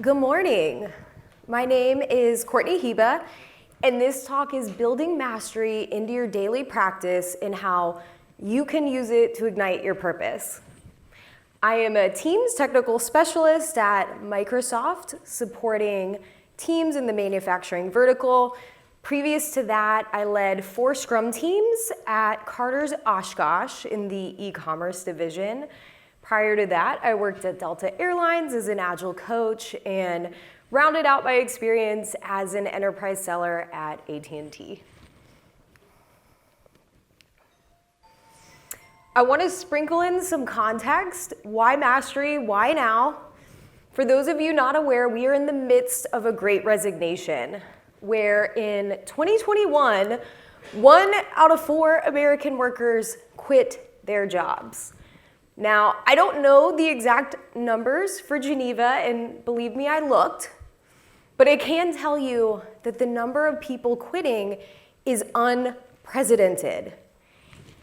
Good morning. My name is Courtney Heba, and this talk is building mastery into your daily practice and how you can use it to ignite your purpose. I am a Teams technical specialist at Microsoft, supporting teams in the manufacturing vertical. Previous to that, I led 4 Scrum teams at Carter's Oshkosh in the e-commerce division. Prior to that, I worked at Delta Airlines as an Agile coach and rounded out my experience as an enterprise seller at AT&T. I want to sprinkle in some context. Why mastery? Why now? For those of you not aware, we are in the midst of a great resignation, where in 2021, 1 out of 4 American workers quit their jobs. Now, I don't know the exact numbers for Geneva, and believe me, I looked, but I can tell you that the number of people quitting is unprecedented.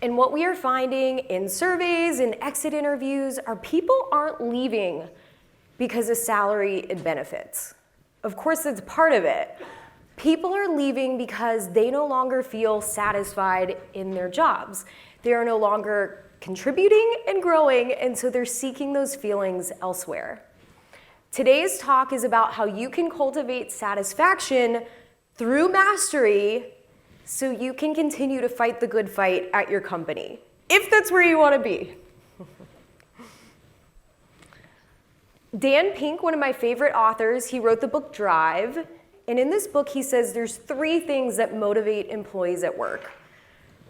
And what we are finding in surveys and exit interviews are people aren't leaving because of salary and benefits. Of course, that's part of it. People are leaving because they no longer feel satisfied in their jobs. They are no longer contributing and growing, and so they're seeking those feelings elsewhere. Today's talk is about how you can cultivate satisfaction through mastery so you can continue to fight the good fight at your company, if that's where you want to be. Dan Pink, one of my favorite authors, he wrote the book Drive, and in this book he says there's 3 things that motivate employees at work: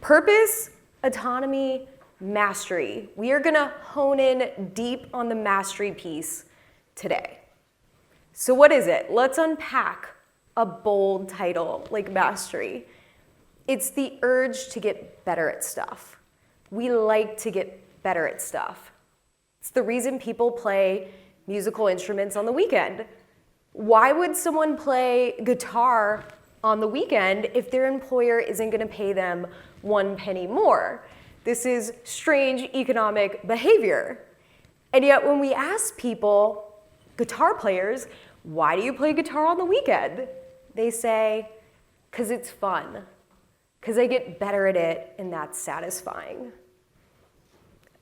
purpose, autonomy, mastery. We are going to hone in deep on the mastery piece today. So what is it? Let's unpack a bold title like mastery. It's the urge to get better at stuff. We like to get better at stuff. It's the reason people play musical instruments on the weekend. Why would someone play guitar on the weekend if their employer isn't going to pay them 1 penny more? This is strange economic behavior. And yet when we ask people, guitar players, why do you play guitar on the weekend? They say, because it's fun, because I get better at it and that's satisfying.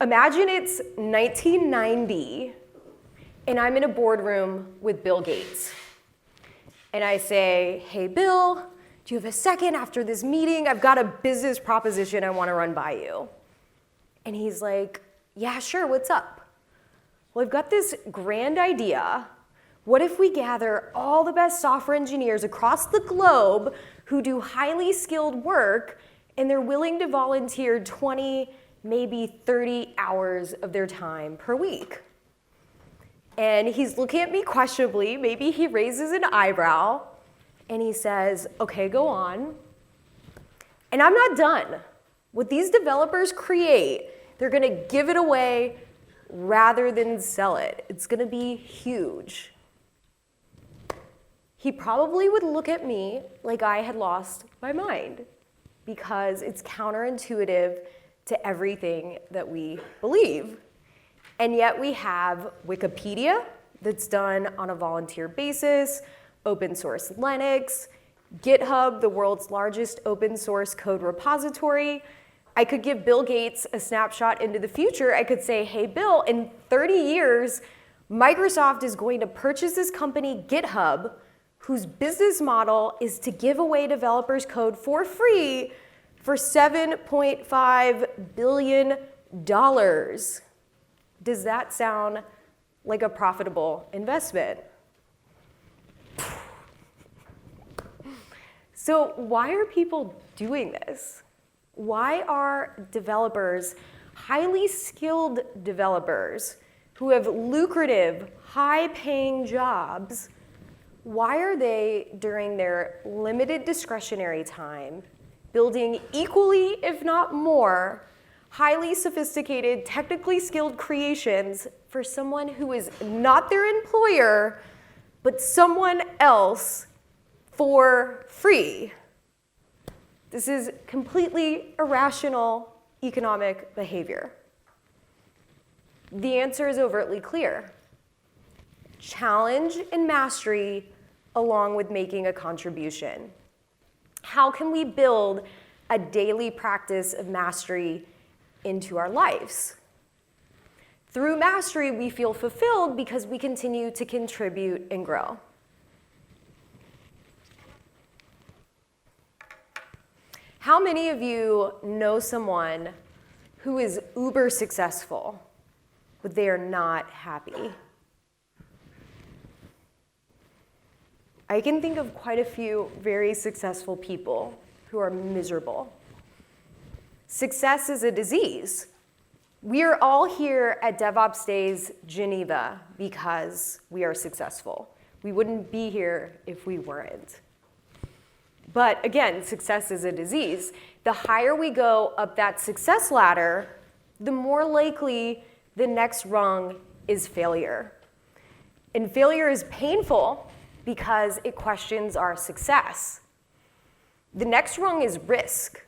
Imagine it's 1990 and I'm in a boardroom with Bill Gates. And I say, hey, Bill, do you have a second after this meeting? I've got a business proposition I want to run by you. And he's like, yeah, sure, what's up? Well, I've got this grand idea. What if we gather all the best software engineers across the globe who do highly skilled work, and they're willing to volunteer 20, maybe 30 hours of their time per week? And he's looking at me questionably. Maybe he raises an eyebrow. And he says, okay, go on. And I'm not done. What these developers create, they're going to give it away rather than sell it. It's going to be huge. He probably would look at me like I had lost my mind, because it's counterintuitive to everything that we believe. And yet we have Wikipedia that's done on a volunteer basis, open source Linux, GitHub, the world's largest open source code repository. I could give Bill Gates a snapshot into the future. I could say, hey, Bill, in 30 years, Microsoft is going to purchase this company, GitHub, whose business model is to give away developers' code for free for $7.5 billion. Does that sound like a profitable investment? So why are people doing this? Why are developers, highly skilled developers who have lucrative, high-paying jobs, why are they, during their limited discretionary time, building equally, if not more, highly sophisticated, technically skilled creations for someone who is not their employer, but someone else for free? This is completely irrational economic behavior. The answer is overtly clear. challenge and mastery along with making a contribution. How can we build a daily practice of mastery into our lives? Through mastery, we feel fulfilled because we continue to contribute and grow. How many of you know someone who is uber successful, but they are not happy? I can think of quite a few very successful people who are miserable. Success is a disease. We are all here at DevOps Days Geneva because we are successful. We wouldn't be here if we weren't. But again, success is a disease. The higher we go up that success ladder, the more likely the next rung is failure. And failure is painful because it questions our success. The next rung is risk.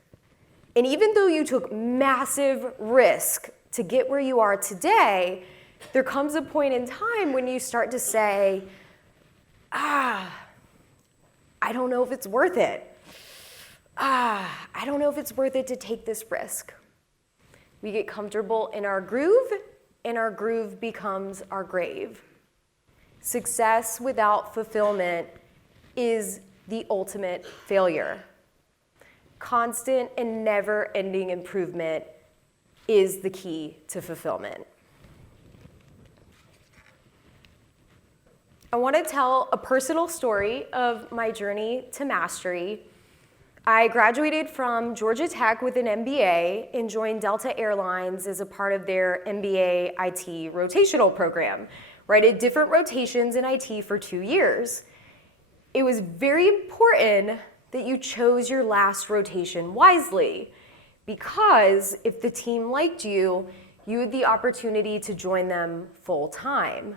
And even though you took massive risk to get where you are today, there comes a point in time when you start to say, I don't know if it's worth it. I don't know if it's worth it to take this risk. We get comfortable in our groove, and our groove becomes our grave. Success without fulfillment is the ultimate failure. Constant and never-ending improvement is the key to fulfillment. I want to tell a personal story of my journey to mastery. I graduated from Georgia Tech with an MBA and joined Delta Airlines as a part of their MBA IT rotational program, where I did different rotations in IT for 2 years. It was very important that you chose your last rotation wisely, because if the team liked you, you had the opportunity to join them full time.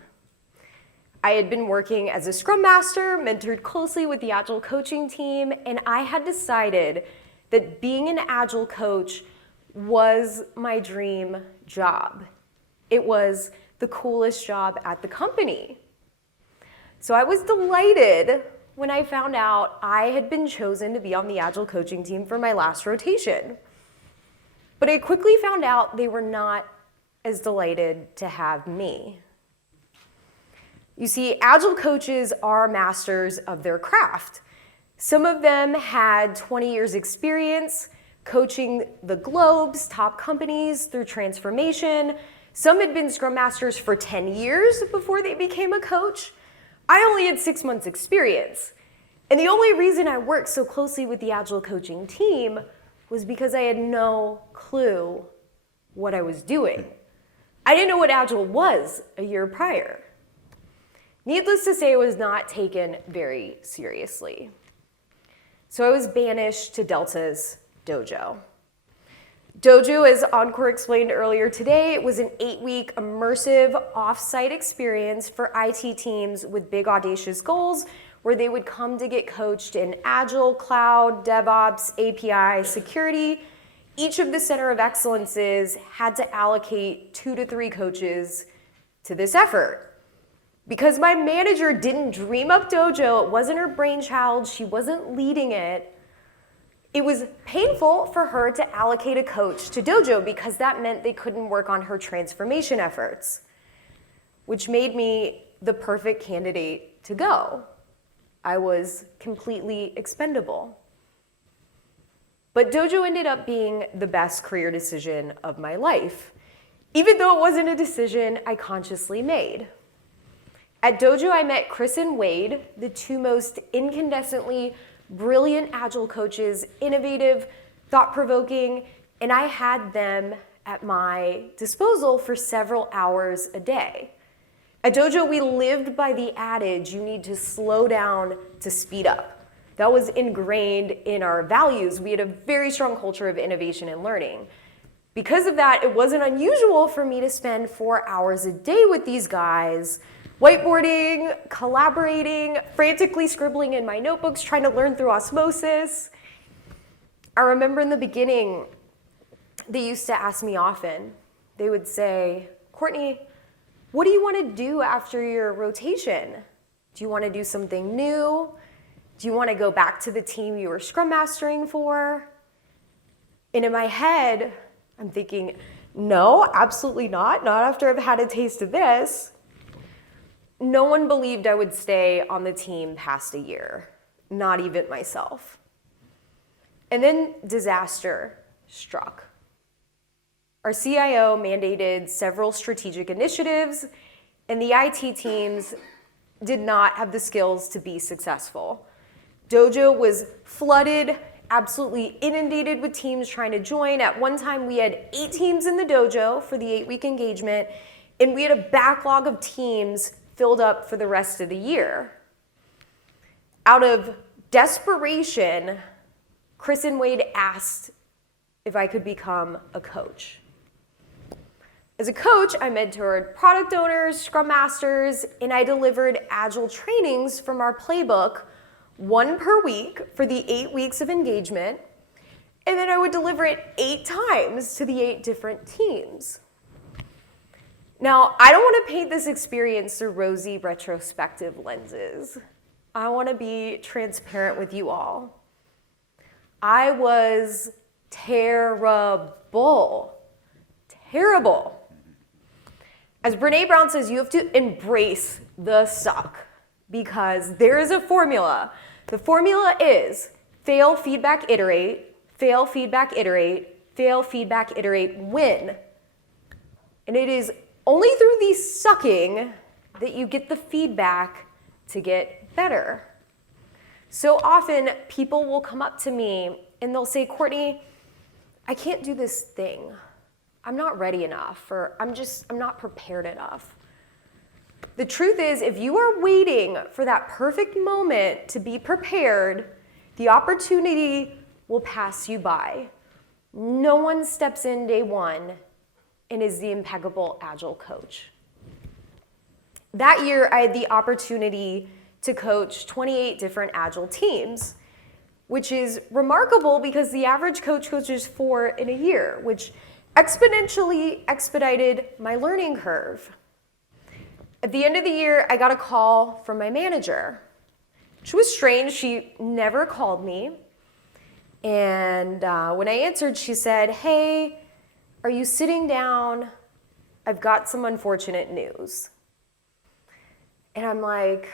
I had been working as a Scrum Master, mentored closely with the Agile coaching team, and I had decided that being an Agile coach was my dream job. It was the coolest job at the company. So I was delighted when I found out I had been chosen to be on the Agile coaching team for my last rotation. But I quickly found out they were not as delighted to have me. You see, Agile coaches are masters of their craft. Some of them had 20 years experience coaching the globe's top companies through transformation. Some had been Scrum Masters for 10 years before they became a coach. I only had 6 months experience. And the only reason I worked so closely with the Agile coaching team was because I had no clue what I was doing. I didn't know what Agile was a year prior. Needless to say, it was not taken very seriously. So I was banished to Delta's Dojo. Dojo, as Encore explained earlier today, was an 8-week immersive off-site experience for IT teams with big audacious goals where they would come to get coached in Agile, Cloud, DevOps, API, security. Each of the Center of Excellences had to allocate 2 to 3 coaches to this effort. Because my manager didn't dream up Dojo, it wasn't her brainchild, she wasn't leading it, it was painful for her to allocate a coach to Dojo because that meant they couldn't work on her transformation efforts, which made me the perfect candidate to go. I was completely expendable. But Dojo ended up being the best career decision of my life, even though it wasn't a decision I consciously made. At Dojo, I met Chris and Wade, the 2 most incandescently brilliant Agile coaches, innovative, thought-provoking, and I had them at my disposal for several hours a day. At Dojo, we lived by the adage, you need to slow down to speed up. That was ingrained in our values. We had a very strong culture of innovation and learning. Because of that, it wasn't unusual for me to spend 4 hours a day with these guys, whiteboarding, collaborating, frantically scribbling in my notebooks, trying to learn through osmosis. I remember in the beginning, they used to ask me often. They would say, Courtney, What do you want to do after your rotation? Do you want to do something new? Do you want to go back to the team you were scrum mastering for? And in my head, I'm thinking, no, absolutely not after I've had a taste of this. No one believed I would stay on the team past a year, not even myself. And then disaster struck. Our CIO mandated several strategic initiatives, and the IT teams did not have the skills to be successful. Dojo was flooded, absolutely inundated with teams trying to join. At one time, we had 8 teams in the dojo for the 8-week engagement, and we had a backlog of teams filled up for the rest of the year. Out of desperation, Chris and Wade asked if I could become a coach. As a coach, I mentored product owners, scrum masters, and I delivered agile trainings from our playbook, 1 per week for the 8 weeks of engagement, and then I would deliver it 8 times to the 8 different teams. Now, I don't want to paint this experience through rosy retrospective lenses. I want to be transparent with you all. I was terrible. As Brené Brown says, you have to embrace the suck because there is a formula. The formula is fail, feedback, iterate, fail, feedback, iterate, fail, feedback, iterate, win. And it is only through the sucking that you get the feedback to get better. So often people will come up to me and they'll say, Courtney, I can't do this thing. I'm not ready enough, or I'm not prepared enough. The truth is, if you are waiting for that perfect moment to be prepared, the opportunity will pass you by. No one steps in day one and is the impeccable agile coach. That year, I had the opportunity to coach 28 different agile teams, which is remarkable because the average coach coaches 4 in a year, which exponentially expedited my learning curve. At the end of the year, I got a call from my manager, which was strange. She never called me. And when I answered, she said, hey, are you sitting down? I've got some unfortunate news. And I'm like,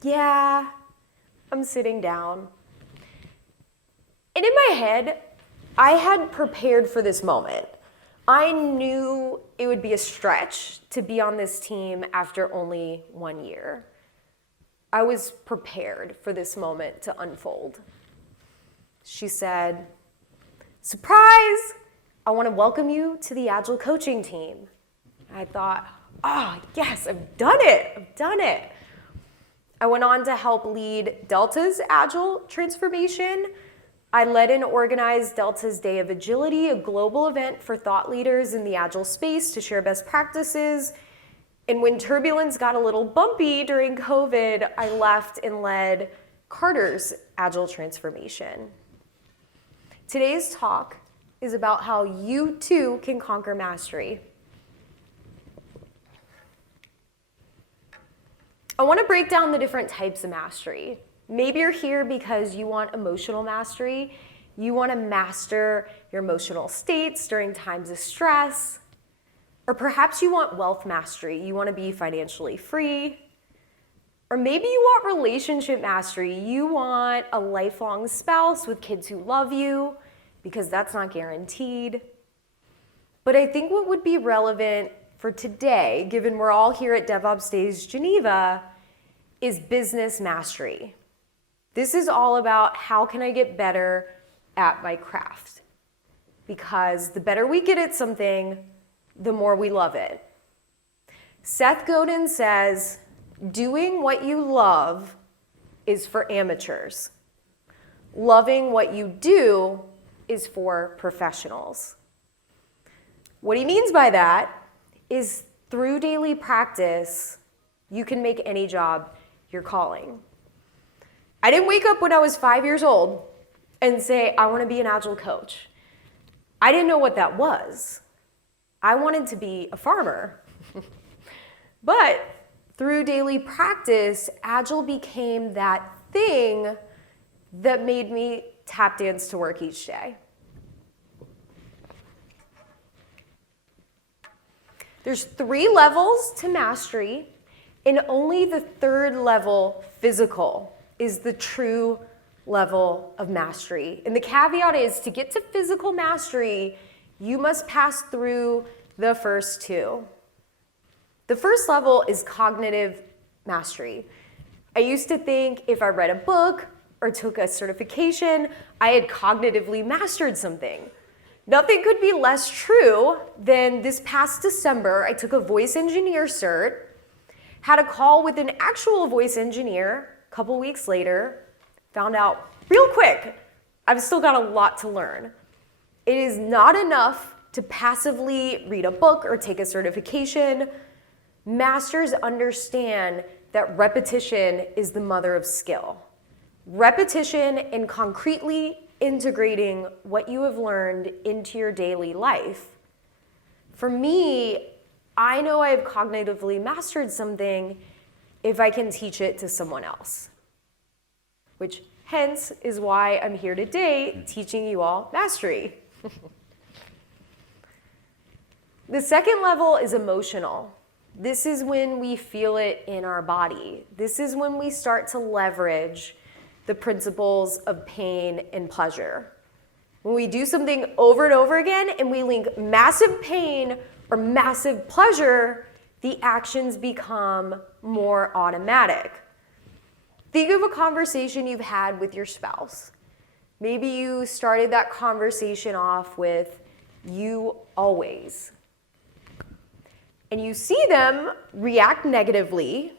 yeah, I'm sitting down. And in my head, I had prepared for this moment. I knew it would be a stretch to be on this team after only 1 year. I was prepared for this moment to unfold. She said, surprise, I want to welcome you to the Agile coaching team. I thought, oh, yes, I've done it. I went on to help lead Delta's Agile transformation. I led and organized Delta's Day of Agility, a global event for thought leaders in the Agile space to share best practices. And when turbulence got a little bumpy during COVID, I left and led Carter's Agile transformation. Today's talk is about how you too can conquer mastery. I want to break down the different types of mastery. Maybe you're here because you want emotional mastery. You want to master your emotional states during times of stress. Or perhaps you want wealth mastery. You want to be financially free. Or maybe you want relationship mastery. You want a lifelong spouse with kids who love you, because that's not guaranteed. But I think what would be relevant for today, given we're all here at DevOps Days Geneva, is business mastery. This is all about how can I get better at my craft? Because the better we get at something, the more we love it. Seth Godin says, doing what you love is for amateurs. Loving what you do is for professionals. What he means by that is through daily practice, you can make any job your calling. I didn't wake up when I was 5 years old and say, I want to be an Agile coach. I didn't know what that was. I wanted to be a farmer. But through daily practice, Agile became that thing that made me tap dance to work each day. There's 3 levels to mastery, and only the 3rd level, physical, is the true level of mastery. And the caveat is, to get to physical mastery, you must pass through the first 2. The first level is cognitive mastery. I used to think if I read a book or took a certification, I had cognitively mastered something. Nothing could be less true than this past December, I took a voice engineer cert, had a call with an actual voice engineer a couple weeks later, found out real quick, I've still got a lot to learn. It is not enough to passively read a book or take a certification. Masters understand that repetition is the mother of skill. Repetition and concretely integrating what you have learned into your daily life. For me, I know I have cognitively mastered something if I can teach it to someone else, which hence is why I'm here today teaching you all mastery. The second level is emotional. This is when we feel it in our body. This is when we start to leverage the principles of pain and pleasure. When we do something over and over again and we link massive pain or massive pleasure, the actions become more automatic. Think of a conversation you've had with your spouse. Maybe you started that conversation off with, "You always." And you see them react negatively.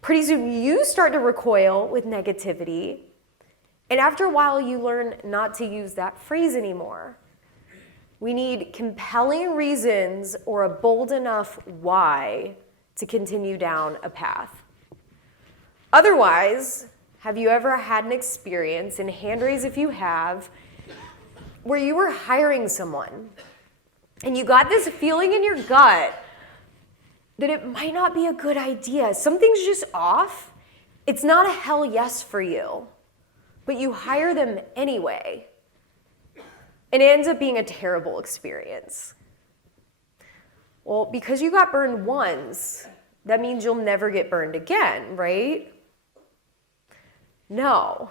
Pretty soon you start to recoil with negativity. And after a while you learn not to use that phrase anymore. We need compelling reasons or a bold enough why to continue down a path. Otherwise, have you ever had an experience, and hand raise if you have, where you were hiring someone and you got this feeling in your gut that it might not be a good idea. Something's just off. It's not a hell yes for you, but you hire them anyway. And it ends up being a terrible experience. Well, because you got burned once, that means you'll never get burned again, right? No.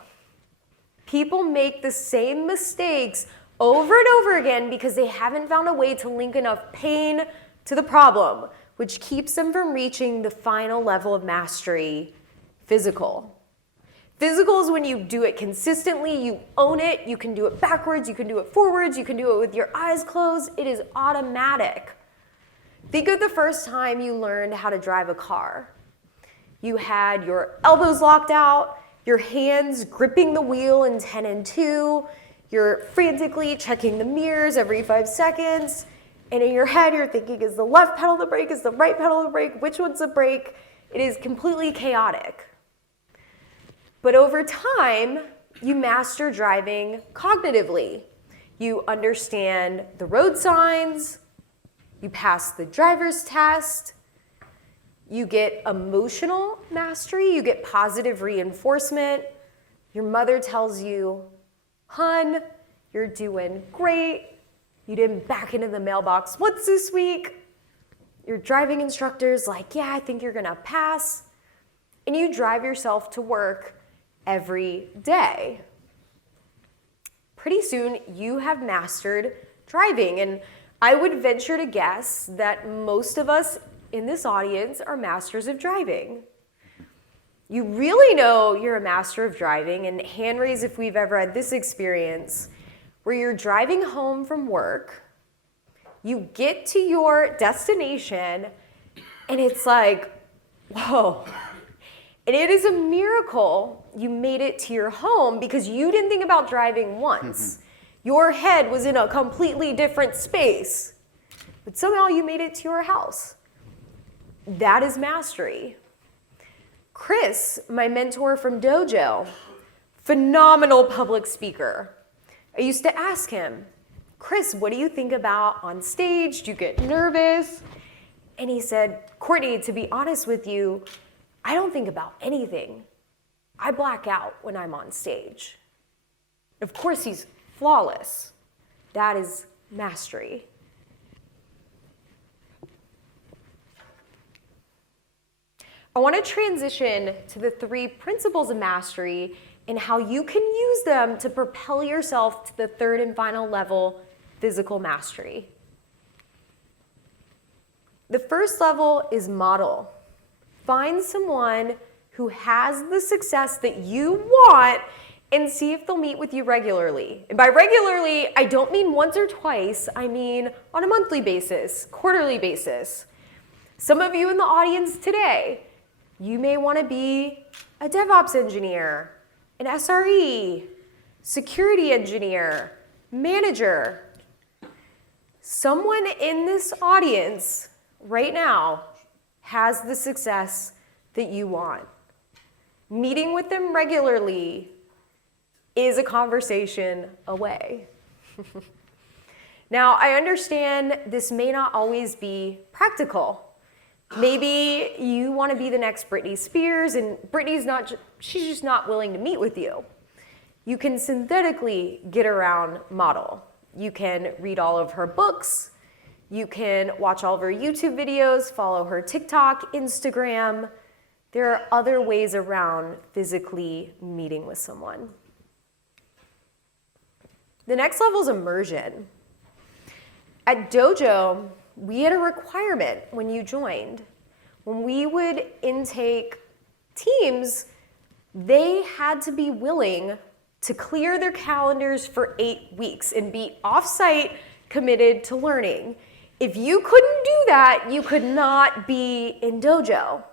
People make the same mistakes over and over again because they haven't found a way to link enough pain to the problem, which keeps them from reaching the final level of mastery, physical. Physical is when you do it consistently, you own it, you can do it backwards, you can do it forwards, you can do it with your eyes closed, it is automatic. Think of the first time you learned how to drive a car. You had your elbows locked out, your hands gripping the wheel in 10 and 2, you're frantically checking the mirrors every 5 seconds, and in your head, you're thinking, is the left pedal the brake? Is the right pedal the brake? Which one's the brake? It is completely chaotic. But over time, you master driving cognitively. You understand the road signs. You pass the driver's test. You get emotional mastery. You get positive reinforcement. Your mother tells you, "Hun, you're doing great. You didn't back into the mailbox once this week." Your driving instructor's like, "Yeah, I think you're gonna pass." And you drive yourself to work every day. Pretty soon, you have mastered driving. And I would venture to guess that most of us in this audience are masters of driving. You really know you're a master of driving, and hand raise if we've ever had this experience, where you're driving home from work, you get to your destination, and it's like, whoa. And it is a miracle you made it to your home because you didn't think about driving once. Your head was in a completely different space, but somehow you made it to your house. That is mastery. Chris, my mentor from Dojo, phenomenal public speaker. I used to ask him, "Chris, what do you think about on stage? Do you get nervous?" And he said, Courtney, to be honest with you, I don't think about anything. I black out when I'm on stage. Of course, he's flawless. That is mastery. I want to transition to the 3 principles of mastery and how you can use them to propel yourself to the 3rd and final level, physical mastery. The first level is model. Find someone who has the success that you want and see if they'll meet with you regularly. And by regularly, I don't mean once or twice, I mean on a monthly basis, quarterly basis. Some of you in the audience today, you may want to be a DevOps engineer, an SRE, security engineer, manager. Someone in this audience right now has the success that you want. Meeting with them regularly is a conversation away. Now, I understand this may not always be practical. Maybe you want to be the next Britney Spears, and she's just not willing to meet with you. You can synthetically get around model. You can read all of her books. You can watch all of her YouTube videos, follow her TikTok, Instagram. There are other ways around physically meeting with someone. The next level is immersion. At Dojo, we had a requirement when you joined. When we would intake teams, they had to be willing to clear their calendars for 8 weeks and be off-site committed to learning. If you couldn't do that, you could not be in Dojo.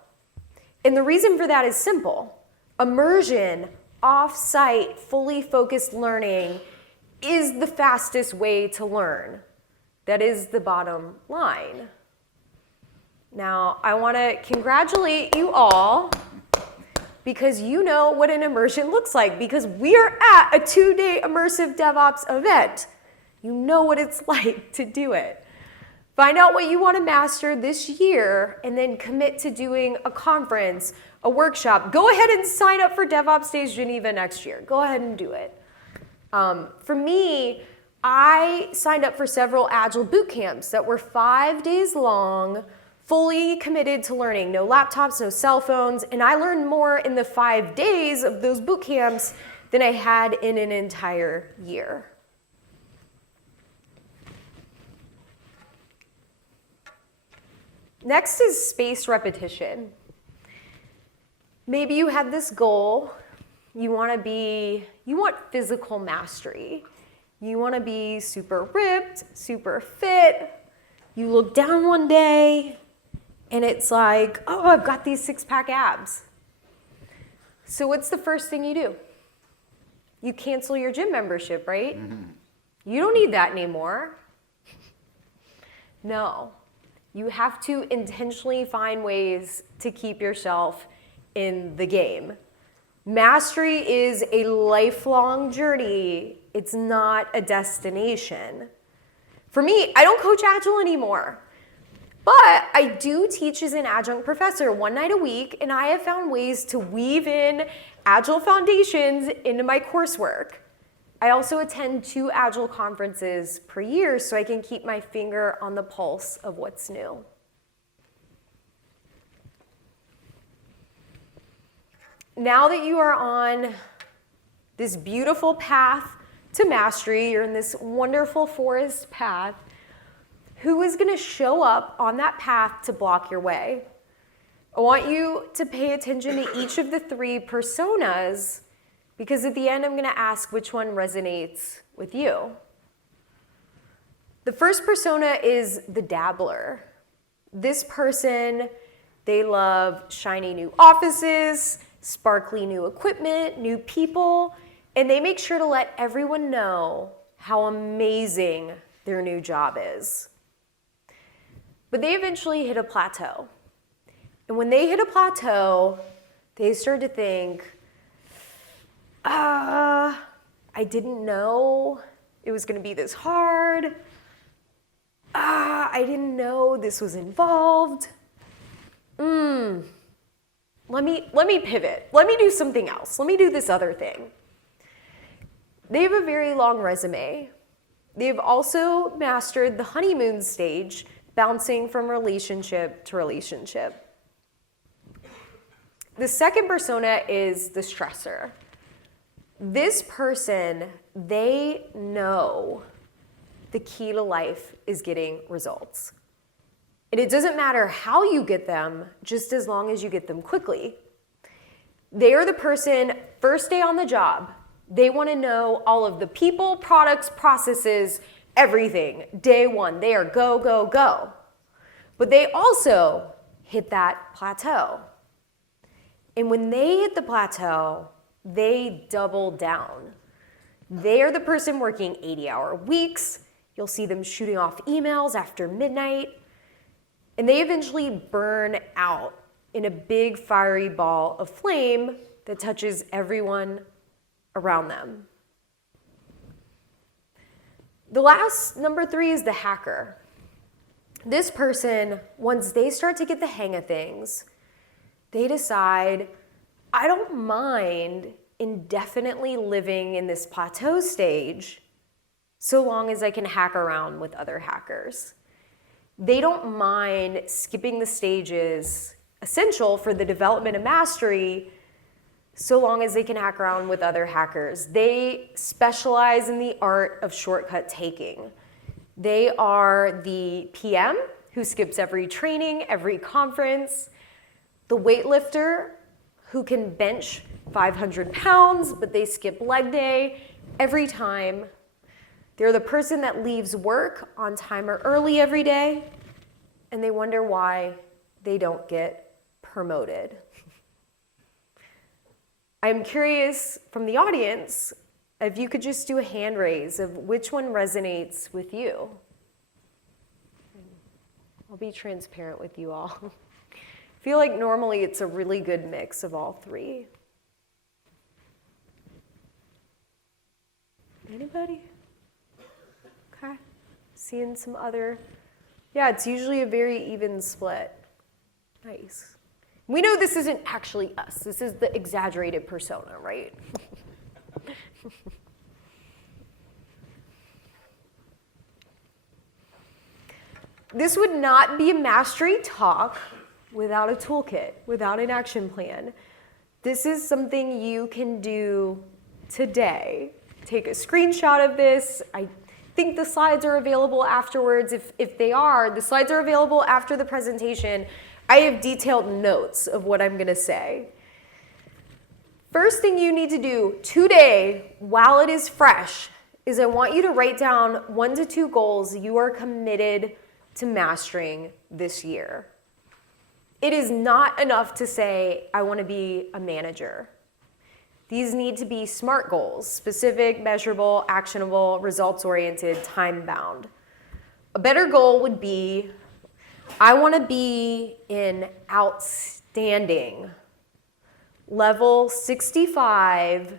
And the reason for that is simple. Immersion, off-site, fully focused learning is the fastest way to learn. That is the bottom line. Now, I want to congratulate you all because you know what an immersion looks like because we are at a 2-day immersive DevOps event. You know what it's like to do it. Find out what you want to master this year and then commit to doing a conference, a workshop. Go ahead and sign up for DevOps Days Geneva next year. Go ahead and do it. For me, I signed up for several Agile boot camps that were 5 days long, fully committed to learning. No laptops, no cell phones, and I learned more in the 5 days of those boot camps than I had in an entire year. Next is spaced repetition. Maybe you had this goal. You want physical mastery. You want to be super ripped, super fit. You look down one day and it's like, oh, I've got these 6-pack abs. So what's the first thing you do? You cancel your gym membership, right? Mm-hmm. You don't need that anymore. No. You have to intentionally find ways to keep yourself in the game. Mastery is a lifelong journey. It's not a destination. For me, I don't coach Agile anymore, but I do teach as an adjunct professor 1 night a week, and I have found ways to weave in Agile foundations into my coursework. I also attend 2 Agile conferences per year so I can keep my finger on the pulse of what's new. Now that you are on this beautiful path to mastery, you're in this wonderful forest path, who is going to show up on that path to block your way? I want you to pay attention to each of the 3 personas because at the end I'm going to ask which one resonates with you. The first persona is the dabbler. This person, they love shiny new offices, sparkly new equipment, new people, and they make sure to let everyone know how amazing their new job is. But they eventually hit a plateau. And when they hit a plateau, they start to think, I didn't know it was going to be this hard. I didn't know this was involved. Let me pivot. Let me do something else. Let me do this other thing. They have a very long resume. They've also mastered the honeymoon stage, bouncing from relationship to relationship. The second persona is the stressor. This person, they know the key to life is getting results. And it doesn't matter how you get them, just as long as you get them quickly. They are the person, first day on the job, they want to know all of the people, products, processes, everything. Day one, they are go, go, go. But they also hit that plateau. And when they hit the plateau, they double down. They are the person working 80-hour weeks. You'll see them shooting off emails after midnight. And they eventually burn out in a big fiery ball of flame that touches everyone around them. The last, number 3, is the hacker. This person, once they start to get the hang of things, they decide, I don't mind indefinitely living in this plateau stage so long as I can hack around with other hackers. They don't mind skipping the stages essential for the development of mastery so long as they can hack around with other hackers. They specialize in the art of shortcut taking. They are the PM who skips every training, every conference, the weightlifter who can bench 500 pounds, but they skip leg day every time. They're the person that leaves work on time or early every day, and they wonder why they don't get promoted. I'm curious from the audience if you could just do a hand raise of which one resonates with you. I'll be transparent with you all. I feel like normally it's a really good mix of all 3. Anybody? Okay. Seeing some other. Yeah, it's usually a very even split. Nice. We know this isn't actually us. This is the exaggerated persona, right? This would not be a mastery talk without a toolkit, without an action plan. This is something you can do today. Take a screenshot of this. I think the slides are available afterwards. If they are, the slides are available after the presentation. I have detailed notes of what I'm going to say. First thing you need to do today, while it is fresh, is I want you to write down 1 to 2 goals you are committed to mastering this year. It is not enough to say, I want to be a manager. These need to be SMART goals: specific, measurable, actionable, results-oriented, time-bound. A better goal would be, I want to be an outstanding level 65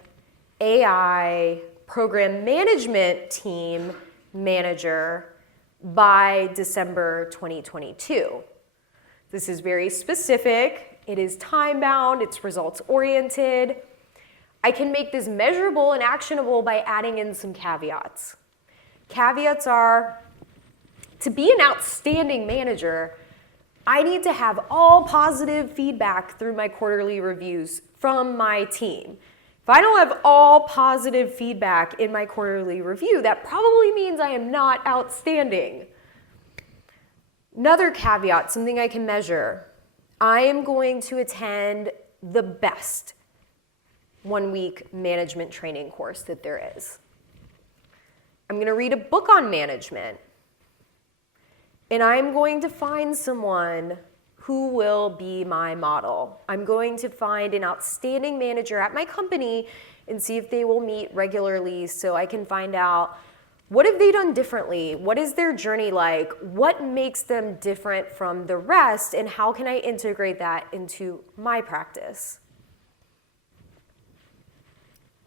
AI program management team manager by December 2022. This is very specific. It is time-bound. It's results-oriented. I can make this measurable and actionable by adding in some caveats. Caveats are, to be an outstanding manager, I need to have all positive feedback through my quarterly reviews from my team. If I don't have all positive feedback in my quarterly review, that probably means I am not outstanding. Another caveat, something I can measure. I am going to attend the best 1-week management training course that there is. I'm going to read a book on management. And I'm going to find someone who will be my model. I'm going to find an outstanding manager at my company and see if they will meet regularly so I can find out, what have they done differently? What is their journey like? What makes them different from the rest? And how can I integrate that into my practice?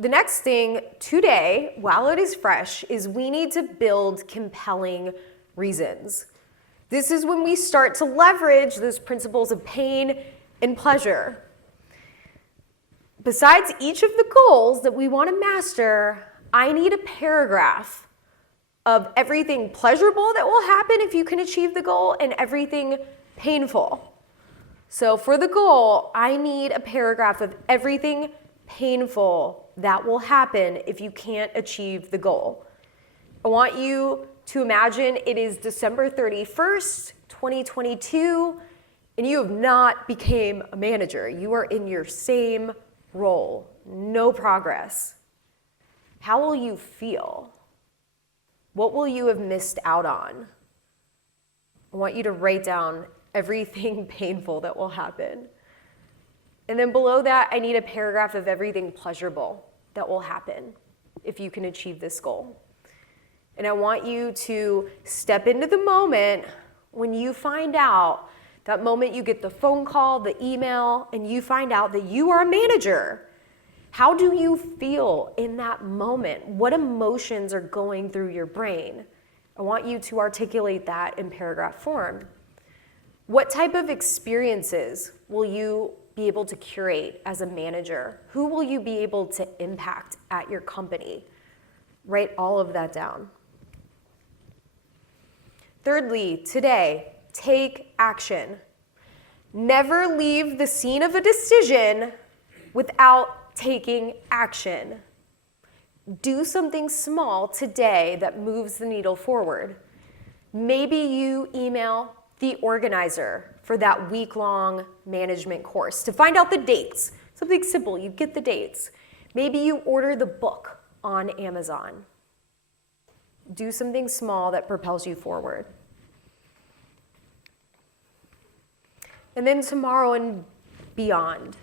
The next thing today, while it is fresh, is we need to build compelling reasons. This is when we start to leverage those principles of pain and pleasure. Besides each of the goals that we want to master, I need a paragraph of everything pleasurable that will happen if you can achieve the goal and everything painful. So for the goal, I need a paragraph of everything painful that will happen if you can't achieve the goal. I want you to imagine it is December 31st, 2022, and you have not become a manager. You are in your same role, no progress. How will you feel? What will you have missed out on? I want you to write down everything painful that will happen. And then below that, I need a paragraph of everything pleasurable that will happen if you can achieve this goal. And I want you to step into the moment when you find out, that moment you get the phone call, the email, and you find out that you are a manager. How do you feel in that moment? What emotions are going through your brain? I want you to articulate that in paragraph form. What type of experiences will you be able to curate as a manager? Who will you be able to impact at your company? Write all of that down. Thirdly, today, take action. Never leave the scene of a decision without taking action. Do something small today that moves the needle forward. Maybe you email the organizer for that week-long management course to find out the dates. Something simple, you get the dates. Maybe you order the book on Amazon. Do something small that propels you forward. And then tomorrow and beyond,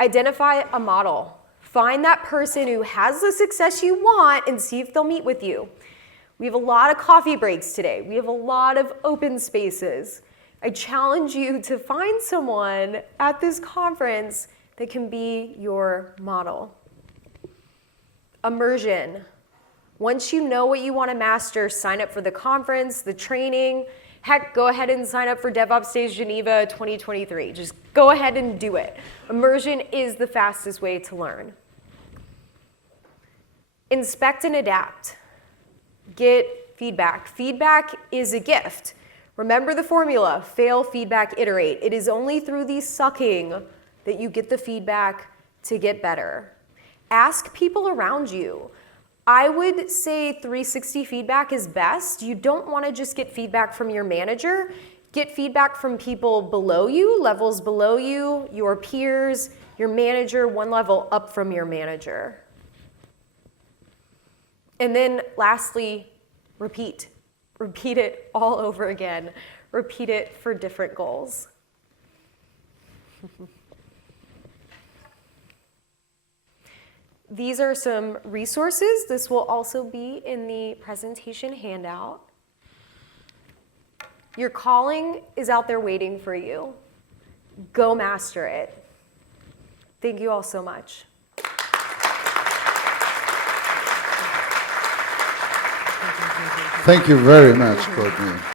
identify a model. Find that person who has the success you want and see if they'll meet with you. We have a lot of coffee breaks today. We have a lot of open spaces. I challenge you to find someone at this conference that can be your model. Immersion. Once you know what you want to master, sign up for the conference, the training. Heck, go ahead and sign up for DevOps Days Geneva 2023. Just go ahead and do it. Immersion is the fastest way to learn. Inspect and adapt. Get feedback. Feedback is a gift. Remember the formula, fail, feedback, iterate. It is only through the sucking that you get the feedback to get better. Ask people around you. I would say 360 feedback is best. You don't want to just get feedback from your manager. Get feedback from people below you, levels below you, your peers, your manager, one level up from your manager. And then lastly, repeat. Repeat it all over again. Repeat it for different goals. These are some resources. This will also be in the presentation handout. Your calling is out there waiting for you. Go master it. Thank you all so much. Thank you very much, Courtney.